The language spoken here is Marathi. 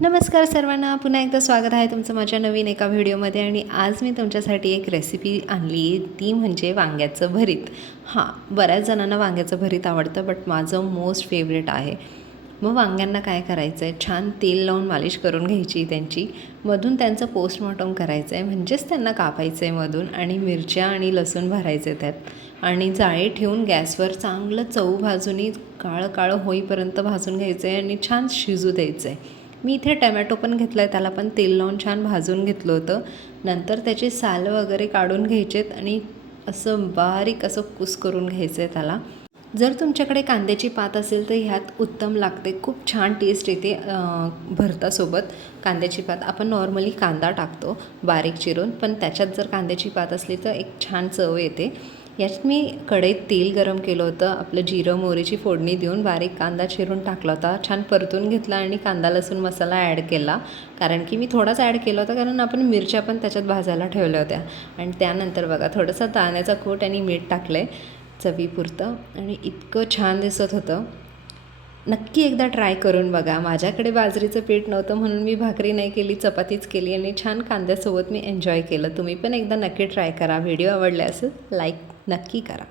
नमस्कार सर्वांना पुन्हा एकदा स्वागत आहे तुमचं माझ्या नवीन एका व्हिडिओमध्ये आणि आज मी तुमच्यासाठी एक रेसिपी आणली आहे ती म्हणजे वांग्याचं भरीत. हां बऱ्याच जणांना वांग्याचं भरीत आवडतं बट माझं मोस्ट फेवरेट आहे. मग वांग्यांना काय करायचं आहे छान तेल लावून मालिश करून घ्यायची त्यांची. मधून त्यांचं पोस्टमॉर्टम करायचं आहे म्हणजेच त्यांना कापायचं आहे मधून आणि मिरच्या आणि लसूण भरायचे त्यात. आणि जाळी ठेवून गॅसवर चांगलं चव भाजूनही काळं काळं होईपर्यंत भाजून घ्यायचं आहे आणि छान शिजू द्यायचं आहे मी इथे टमॅटो पण घेतला आहे त्याला पण तेल लावून छान भाजून घेतलं होतं. नंतर त्याचे साल वगैरे काढून घ्यायचेत आणि असं बारीक असं कुस करून घ्यायचं आहे त्याला. जर तुमच्याकडे कांद्याची पात असेल तर ह्यात उत्तम लागते खूप छान टेस्ट येते भरतासोबत कांद्याची पात. आपण नॉर्मली कांदा टाकतो बारीक चिरून पण त्याच्यात जर कांद्याची पात असली तर एक छान चव येते. यात मी कढईत तेल गरम केलं होतं. आपलं जिरं मोहरीची फोडणी देऊन बारीक कांदा चिरून टाकला होता. छान परतून घेतला आणि कांदा लसूण मसाला ॲड केला. कारण की मी थोडाच ॲड केला होता कारण आपण मिरच्या पण त्याच्यात भाजायला ठेवल्या होत्या. आणि त्यानंतर बघा थोडंसं दाण्याचा कूट आणि मीठ टाकलं आहे चवीपुरतं आणि इतकं छान दिसत होतं. नक्की एकदा ट्राय करून बघा. माझ्याकडे बाजरीचं पीठ नव्हतं म्हणून मी भाकरी नाही केली चपातीच केली आणि छान कांद्यासोबत मी एन्जॉय केलं. तुम्ही पण एकदा नक्की ट्राय करा. व्हिडिओ आवडले असेल लाईक नक्की करा.